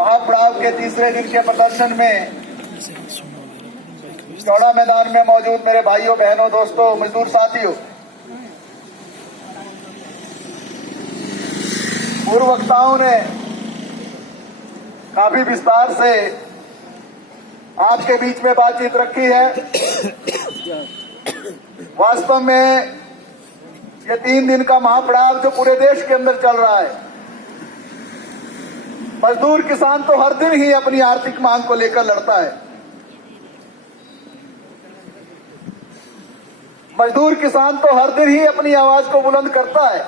महापड़ाव के तीसरे दिन के प्रदर्शन में चौड़ा मैदान में मौजूद मेरे भाइयों, बहनों, दोस्तों, मजदूर साथियों, पूर्व वक्ताओं ने काफी विस्तार से आपके बीच में बातचीत रखी है। वास्तव में ये 3 दिन का महापड़ाव जो पूरे देश के अंदर चल रहा है, मजदूर किसान तो हर दिन ही अपनी आर्थिक मांग को लेकर लड़ता है। मजदूर किसान तो हर दिन ही अपनी आवाज को बुलंद करता है,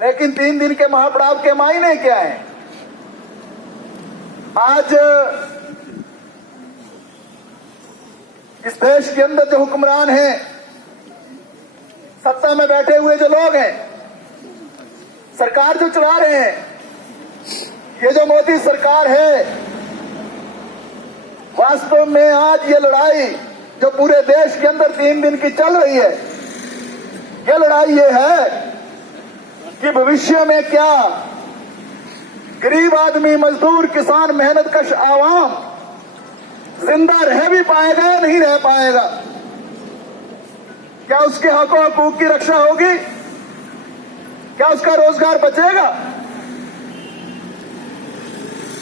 लेकिन 3 दिन के महापड़ाव के मायने क्या है? आज इस देश के अंदर जो हुक्मरान हैं, सत्ता में बैठे हुए जो लोग हैं, सरकार जो चला रहे हैं, ये जो मोदी सरकार है, वास्तव में आज ये लड़ाई जो पूरे देश के अंदर 3 दिन की चल रही है, ये लड़ाई ये है कि भविष्य में क्या गरीब आदमी, मजदूर, किसान, मेहनतकश आवाम जिंदा रह भी पाएगा या नहीं रह पाएगा? क्या उसके हकों हकूक की रक्षा होगी? क्या उसका रोजगार बचेगा?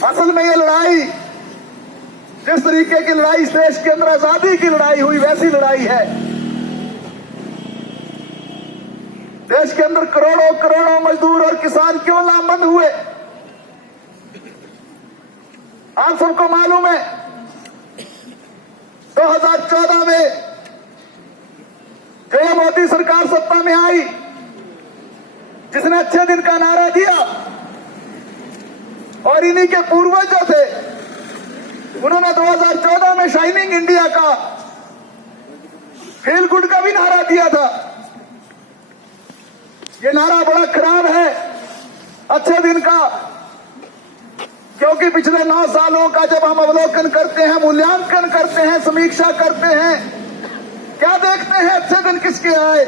असल में ये लड़ाई, जिस तरीके की लड़ाई इस देश के अंदर आजादी की लड़ाई हुई, वैसी लड़ाई है। देश के अंदर करोड़ों करोड़ों मजदूर और किसान क्यों लामबंद हुए? आप सबको मालूम है, 2014 में जो मोदी सरकार सत्ता में आई, जिसने अच्छे दिन का नारा दिया, और इन्हीं के पूर्वज जो थे, उन्होंने 2014 में शाइनिंग इंडिया का, फील गुड का भी नारा दिया था। ये नारा बड़ा खराब है अच्छे दिन का, क्योंकि पिछले 9 सालों का जब हम अवलोकन करते हैं, मूल्यांकन करते हैं, समीक्षा करते हैं, क्या देखते हैं? अच्छे दिन किसके आए?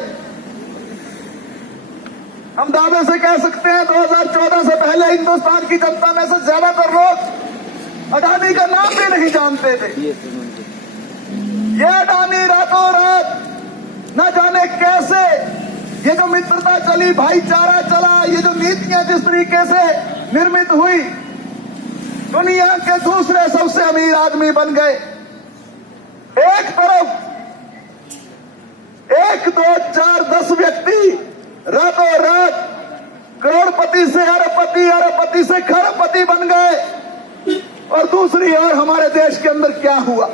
हम दावे से कह सकते हैं 2014 से पहले हिंदुस्तान की जनता में से ज्यादातर लोग अडानी का नाम भी नहीं जानते थे। ये अडानी रातों रात न जाने कैसे, ये जो मित्रता चली, भाईचारा चला, ये जो नीतियां जिस तरीके से निर्मित हुई, दुनिया के दूसरे सबसे अमीर आदमी बन गए। एक तरफ 1, 2, 4, 10 व्यक्ति रातों रात करोड़पति से अरबपति, अरबपति से खरबपति बन गए, और दूसरी ओर हमारे देश के अंदर क्या हुआ?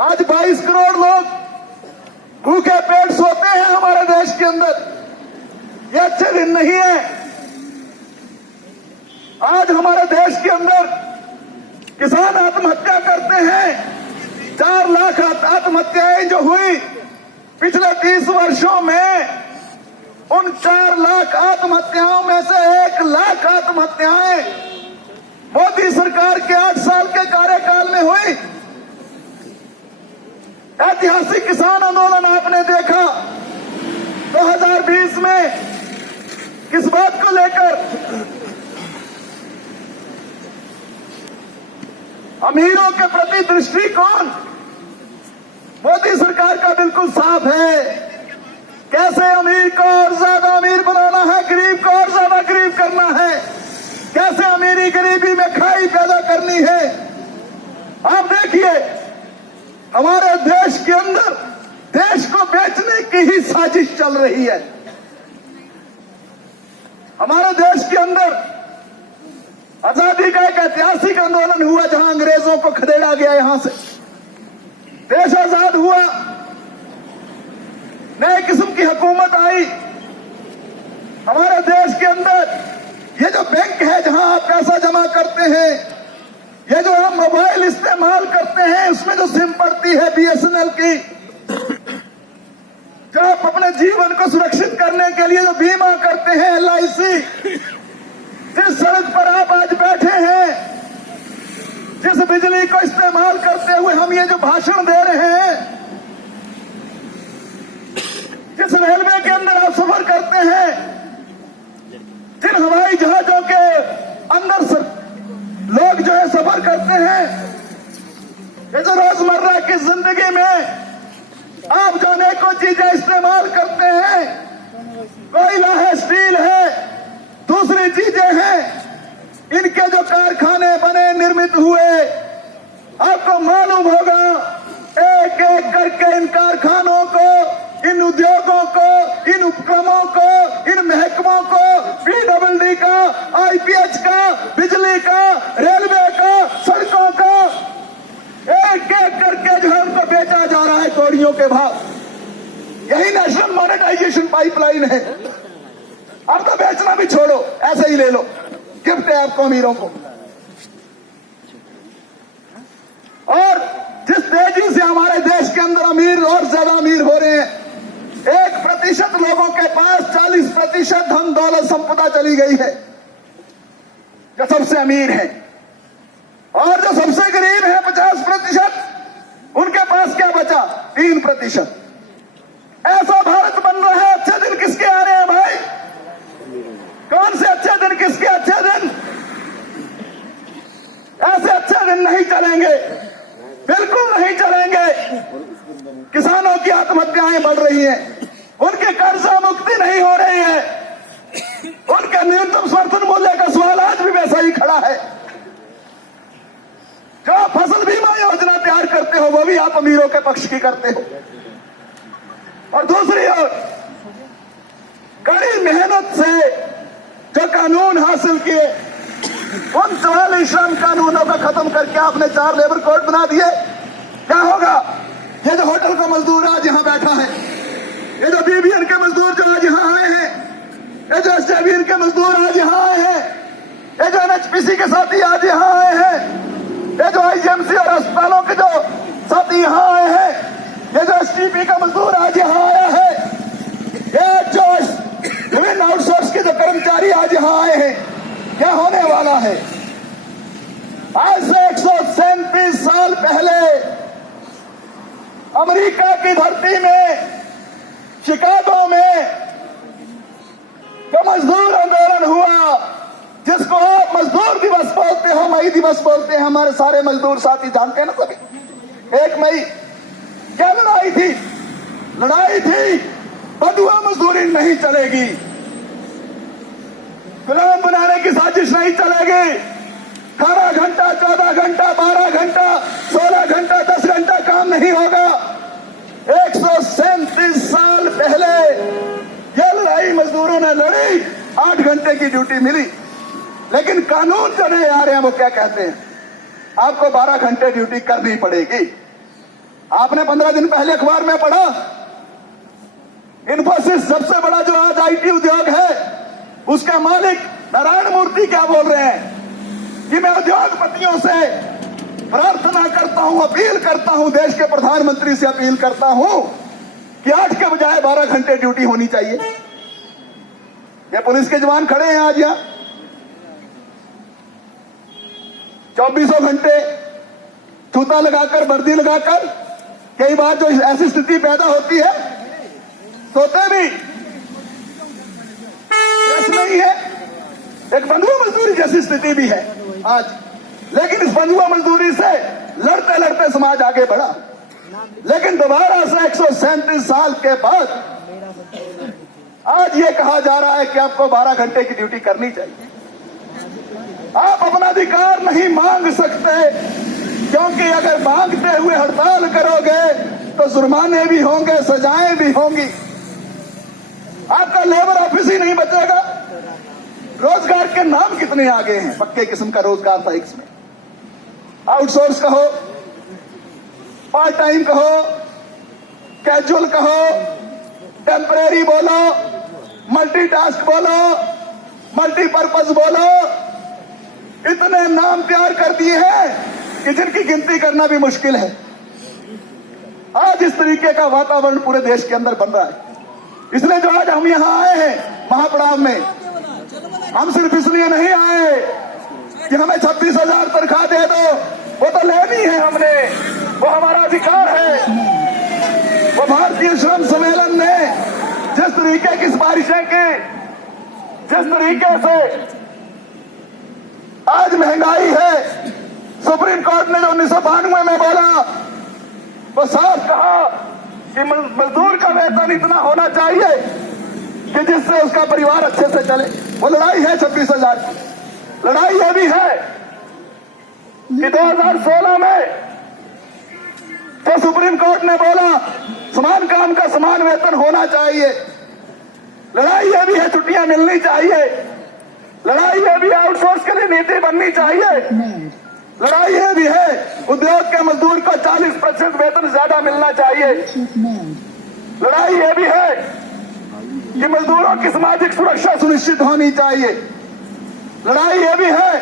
आज 22 करोड़ लोग भूखे पेट सोते हैं हमारे देश के अंदर। ये अच्छे दिन नहीं है। आज हमारे देश के अंदर किसान आत्महत्या करते हैं। 4 लाख आत्महत्याएं जो हुई पिछले 30 वर्षों में, उन 4 लाख आत्महत्याओं में से 1 लाख आत्महत्याएं मोदी सरकार के 8 साल के कार्यकाल में हुई। ऐतिहासिक किसान आंदोलन आपने देखा 2020 में, किस बात को लेकर? अमीरों के प्रति दृष्टिकोण मोदी सरकार का बिल्कुल साफ है। कैसे अमीर को और ज्यादा अमीर बनाना है, गरीब को और ज्यादा गरीब करना है, कैसे अमीरी गरीबी में खाई पैदा करनी है। आप देखिए, हमारे देश के अंदर देश को बेचने की ही साजिश चल रही है। हमारे देश के अंदर आजादी का एक ऐतिहासिक आंदोलन हुआ, जहां अंग्रेजों को खदेड़ा गया, यहां से देश आजाद हुआ, नए किस्म की हुकूमत आई। हमारे देश के अंदर ये जो बैंक है, जहां आप पैसा जमा करते हैं, ये जो हम मोबाइल इस्तेमाल करते हैं, उसमें जो सिम पड़ती है BSNL की, जो आप अपने जीवन को सुरक्षित करने के लिए जो बीमा करते हैं LIC, जिस सड़क पर आप आज बैठे हैं, जिस बिजली को इस्तेमाल करते हुए हम ये जो भाषण दे रहे हैं, जिस रेलवे के अंदर आप सफर करते हैं, जिन हवाई जहाजों के ये जो रोजमर्रा की जिंदगी में आप जो अनेकों चीजें इस्तेमाल करते हैं, कोयला है, स्टील है, दूसरी चीजें हैं, इनके जो कारखाने बने, निर्मित हुए, आपको मालूम होगा एक एक करके इन कारखानों को, इन उद्योगों को, इन उपक्रमों को, इन महकमों को, पीडब्ल्यूडी का, आईपीएच का, बिजली का, रेलवे का, सड़कों का, एक एक करके जो है उनको बेचा जा रहा है कौड़ियों के भाव। यही नेशनल मॉनेटाइजेशन पाइपलाइन है। अब तो बेचना भी छोड़ो, ऐसे ही ले लो, गिफ्ट है आपको अमीरों को। और जिस तेजी से हमारे देश के अंदर अमीर और ज्यादा अमीर हो रहे हैं, 1% लोगों के पास 40% धन दौलत संपदा चली गई है, जो सबसे अमीर है। और जो सबसे गरीब है 50%, उनके पास क्या बचा? 3%। ऐसा भारत बन रहा है। अच्छे दिन किसके आ रहे हैं भाई? कौन से अच्छे दिन? किसके अच्छे दिन? ऐसे अच्छे दिन नहीं चलेंगे, बिल्कुल नहीं चलेंगे। किसानों की आत्महत्याएं बढ़ रही हैं, उनके कर्जा मुक्ति नहीं हो रही है, उनके न्यूनतम समर्थन मूल्य का सवाल आज भी वैसा ही खड़ा है। जो फसल बीमा योजना तैयार करते हो, वो भी आप अमीरों के पक्ष की करते हो। और दूसरी ओर कड़ी मेहनत से जो कानून हासिल किए, उन 44 श्रम कानूनों का खत्म करके आपने 4 लेबर कोड बना दिए। क्या होगा? ये जो होटल का मजदूर आज यहां बैठा है, ये जो बीबीएन के मजदूर जो आज यहां आए हैं, ये जो एसजेवीएन के मजदूर आज यहां आए हैं, ये जो एनएचपीसी के साथी आज यहां आए हैं, ये जो आईजीएमसी और अस्पतालों के जो साथी यहां आए हैं, ये जो एसटीपी का मजदूर आज यहां आया है, ये जो विभिन्न आउटसोर्स के जो कर्मचारी आज यहां आए हैं, क्या होने वाला है? आज से 137 साल पहले अमेरिका की धरती में, शिकागो में जो मजदूर आंदोलन हुआ, जिसको आप मजदूर दिवस बोलते हो, मई दिवस बोलते हैं, हमारे सारे मजदूर साथी जानते हैं ना सभी। 1 मई क्या लड़ाई थी? लड़ाई थी बंधुआ मजदूरी नहीं चलेगी, गुलाम बनाने की साजिश नहीं चलेगी। 18 घंटा, 14 घंटा, 12 घंटा, 16 घंटा, 10 घंटा काम नहीं होगा। 137 साल पहले यह लड़ाई मजदूरों ने लड़ी, 8 घंटे की ड्यूटी मिली। लेकिन कानून जो नए आ रहे हैं वो क्या कहते हैं? आपको 12 घंटे ड्यूटी करनी पड़ेगी। आपने 15 दिन पहले अखबार में पढ़ा, इन्फोसिस सबसे बड़ा जो आज आईटी उद्योग है, उसका मालिक नारायण मूर्ति क्या बोल रहे हैं कि मैं उद्योगपतियों से प्रार्थना करता हूं, अपील करता हूं, देश के प्रधानमंत्री से अपील करता हूं कि 8 के बजाय 12 घंटे ड्यूटी होनी चाहिए। ये पुलिस के जवान खड़े हैं आज यहां, 24 घंटे जूता लगाकर, वर्दी लगाकर। कई बार जो ऐसी स्थिति पैदा होती है, सोते भी नहीं है, एक बंधुआ मजदूरी जैसी स्थिति भी है आज। लेकिन इस बंधुआ मजदूरी से लड़ते लड़ते समाज आगे बढ़ा। लेकिन दोबारा से 137 साल के बाद आज ये कहा जा रहा है कि आपको 12 घंटे की ड्यूटी करनी चाहिए। आप अपना अधिकार नहीं मांग सकते, क्योंकि अगर मांगते हुए हड़ताल करोगे तो जुर्माने भी होंगे, सजाएं भी होंगी, आपका लेबर ऑफिस ही नहीं बचेगा। रोजगार के नाम कितने आगे हैं, पक्के किस्म का रोजगार था इसमें। आउटसोर्स कहो, पार्ट टाइम कहो, कैजुअल कहो, टेम्परेरी बोलो, मल्टीटास्क बोलो, मल्टीपर्पज बोलो, इतने नाम तैयार कर दिए हैं कि जिनकी गिनती करना भी मुश्किल है। आज इस तरीके का वातावरण पूरे देश के अंदर बन रहा है। इसलिए जो आज हम यहां आए हैं महापड़ाव में, हम सिर्फ इसलिए नहीं आए कि हमें 26,000 तनख्वाह दे दो, वो तो लेनी है हमने, वो हमारा अधिकार है। वो भारतीय श्रम सम्मेलन ने जिस तरीके की सिफारिशें की, जिस तरीके से आज महंगाई है, सुप्रीम कोर्ट ने जो 1992 में बोला वो साफ कहा कि मजदूर का वेतन इतना होना चाहिए कि जिससे उसका परिवार अच्छे से चले। वो लड़ाई है 26,000 की। लड़ाई ये भी है कि 2016 में तो सुप्रीम कोर्ट ने बोला समान काम का समान वेतन होना चाहिए। लड़ाई ये भी है छुट्टियां मिलनी चाहिए। लड़ाई ये भी आउटसोर्स के लिए नीति बननी चाहिए। लड़ाई ये भी है उद्योग के मजदूर को 40% वेतन ज्यादा मिलना चाहिए। लड़ाई ये भी है कि मजदूरों की सामाजिक सुरक्षा सुनिश्चित होनी चाहिए। लड़ाई ये भी है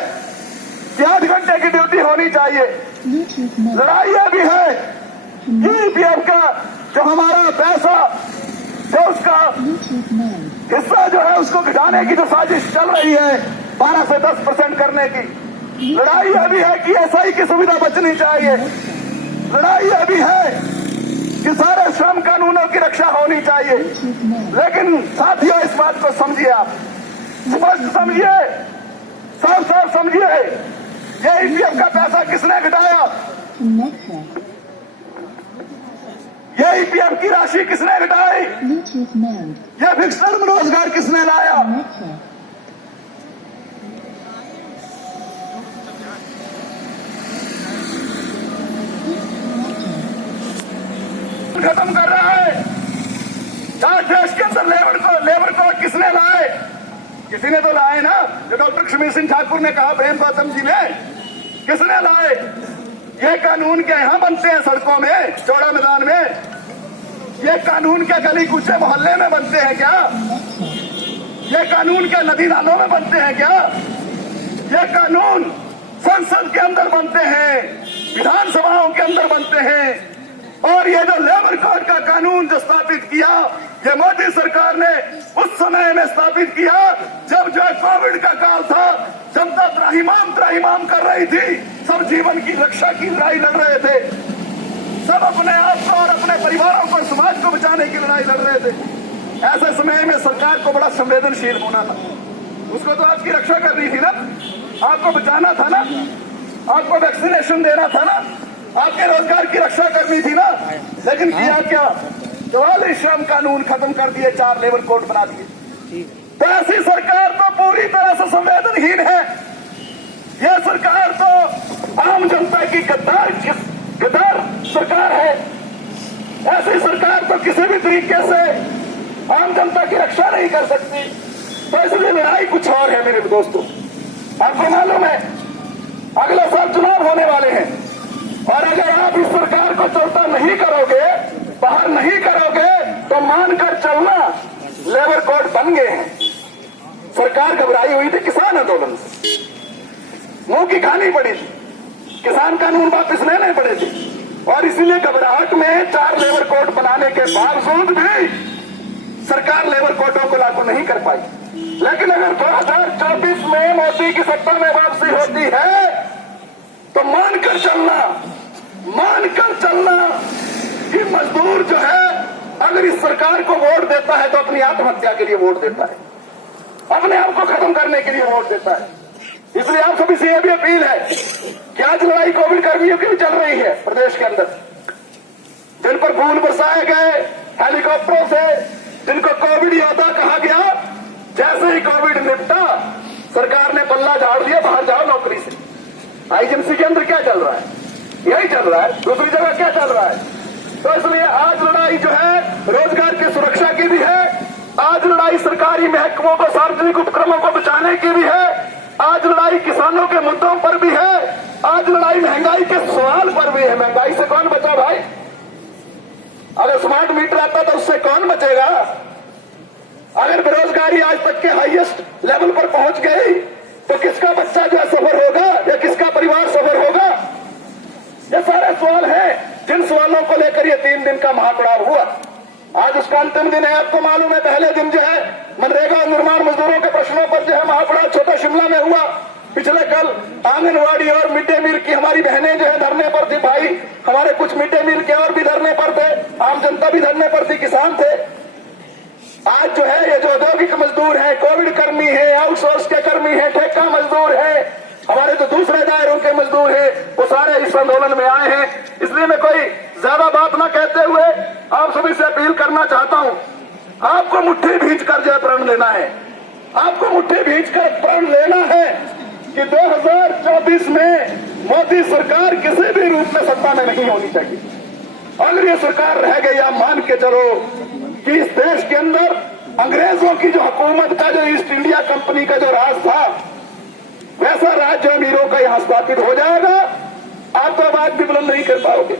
कि 8 घंटे की ड्यूटी होनी चाहिए। लड़ाई ये भी है कि ईपीएफ का जो हमारा पैसा जो उसका हिस्सा जो है उसको घटाने की जो साजिश चल रही है 12 से 10% करने की। लड़ाई यह भी है कि एसआई की सुविधा बचनी चाहिए। लड़ाई यह भी है कि सारे श्रम कानूनों की रक्षा होनी चाहिए। लेकिन साथियों इस बात को समझिए, आप स्पष्ट समझिए, साफ साफ समझिए, ये ईपीएफ का पैसा किसने घटाया? ये ईपीएफ की राशि किसने घटाई? ये फिक्स टर्म रोजगार किसने लाया? खत्म कर रहा है। देश के अंदर लेबर कोड किसने लाए? किसी ने तो लाए ना, जो डॉक्टर कश्मीर सिंह ठाकुर ने कहा, प्रेम पातम जी ने, किसने लाए? ये कानून क्या यहां बनते हैं सड़कों में, चौड़ा मैदान में? ये कानून क्या गली कूचे मोहल्ले में बनते हैं क्या? ये कानून क्या नदी नालों में बनते हैं क्या? ये कानून संसद के अंदर बनते हैं, विधानसभाओं के अंदर बनते हैं। और ये जो लेबर कोड का कानून जो स्थापित किया, ये मोदी सरकार ने उस समय में स्थापित किया जब जो कोविड का काल था, जनता त्राहिमाम कर रही थी, सब जीवन की रक्षा की लड़ाई लड़ रहे थे, सब अपने आप को और अपने परिवारों को, समाज को बचाने की लड़ाई लड़ रहे थे। ऐसे समय में सरकार को बड़ा संवेदनशील होना था। उसको तो आपकी रक्षा करनी थी ना, आपको बचाना था ना, आपको वैक्सीनेशन देना था ना, आपके रोजगार की रक्षा करनी थी ना। लेकिन किया क्या? 44 श्रम कानून खत्म कर दिए, 4 लेबर कोड बना दिए। तो ऐसी सरकार तो पूरी तरह से संवेदनहीन है। यह सरकार तो आम जनता की गद्दार सरकार है। ऐसी सरकार तो किसी भी तरीके से आम जनता की रक्षा नहीं कर सकती। तो इसलिए लड़ाई कुछ और है मेरे दोस्तों। आपको मालूम है अगले साल चुनाव होने वाले हैं, और अगर आप इस सरकार को चलता नहीं करोगे, बाहर नहीं करोगे, तो मानकर चलना लेबर कोड बन गए हैं। सरकार घबराई हुई थी किसान आंदोलन से, मुंह की खानी पड़ी थी, किसान कानून वापस लेने पड़े थे, और इसीलिए घबराहट में 4 लेबर कोड बनाने के बावजूद भी सरकार लेबर कोडों को लागू नहीं कर पाई। लेकिन अगर 2024 में मोदी की सत्ता में वापसी होती है तो मानकर चलना कि मजदूर जो है अगर इस सरकार को वोट देता है तो अपनी आत्महत्या के लिए वोट देता है, अपने आप को खत्म करने के लिए वोट देता है। इसलिए आप सभी से यह भी अपील है कि आज लड़ाई कोविड कर्मियों की भी चल रही है प्रदेश के अंदर, जिन पर फूल बरसाए गए हेलीकॉप्टरों से, जिनको कोविड योद्धा कहा गया। जैसे ही कोविड निपटा, सरकार ने पल्ला झाड़ दिया, बाहर जाओ नौकरी से। आईजीएमसी के अंदर क्या चल रहा है? यही चल रहा है, दूसरी जगह क्या चल रहा है? तो इसलिए आज लड़ाई जो है रोजगार की सुरक्षा की भी है, आज लड़ाई सरकारी महकमों को, सार्वजनिक उपक्रमों को बचाने की भी है, आज लड़ाई किसानों के मुद्दों पर भी है, आज लड़ाई महंगाई के सवाल पर भी है। महंगाई से कौन बचा भाई? अगर स्मार्ट मीटर आता तो उससे कौन बचेगा? अगर बेरोजगारी आज तक के हाईएस्ट लेवल पर पहुंच गई तो किसका बच्चा जो है सफर होगा या किसका परिवार सफर होगा? ये सारे सवाल हैं जिन सवालों को लेकर ये 3 दिन का महापड़ाव हुआ। आज उसका अंतिम दिन है। आपको मालूम है पहले दिन जो है मनरेगा निर्माण मजदूरों के प्रश्नों पर जो है महापड़ाव छोटा शिमला में हुआ। पिछले कल आंगनवाड़ी और मिड डे मील की हमारी बहनें जो है धरने पर थी। भाई हमारे कुछ मिड डे मील के और भी धरने पर थे, आम जनता भी धरने पर थी, किसान थे। आज जो है ये जो औद्योगिक मजदूर है, कोविड कर्मी है, आउटसोर्स के कर्मी है, ठेका मजदूर है, हमारे जो दूसरे दायरों के मजदूर है, वो इस आंदोलन में आए हैं। इसलिए मैं कोई ज्यादा बात ना कहते हुए आप सभी से अपील करना चाहता हूं, आपको मुट्ठी भींच कर जय प्रण लेना है। आपको मुट्ठी भींच कर प्रण लेना है कि 2024 में मोदी सरकार किसी भी रूप में सत्ता में नहीं होनी चाहिए। अगर ये सरकार रह गई, आप मान के चलो कि इस देश के अंदर अंग्रेजों की जो हुकूमत का, जो ईस्ट इंडिया कंपनी का जो राज था, वैसा राज जो अमीरों का यहां स्थापित हो जाएगा। आप तो आवाज भी बुलंद नहीं कर पाओगे।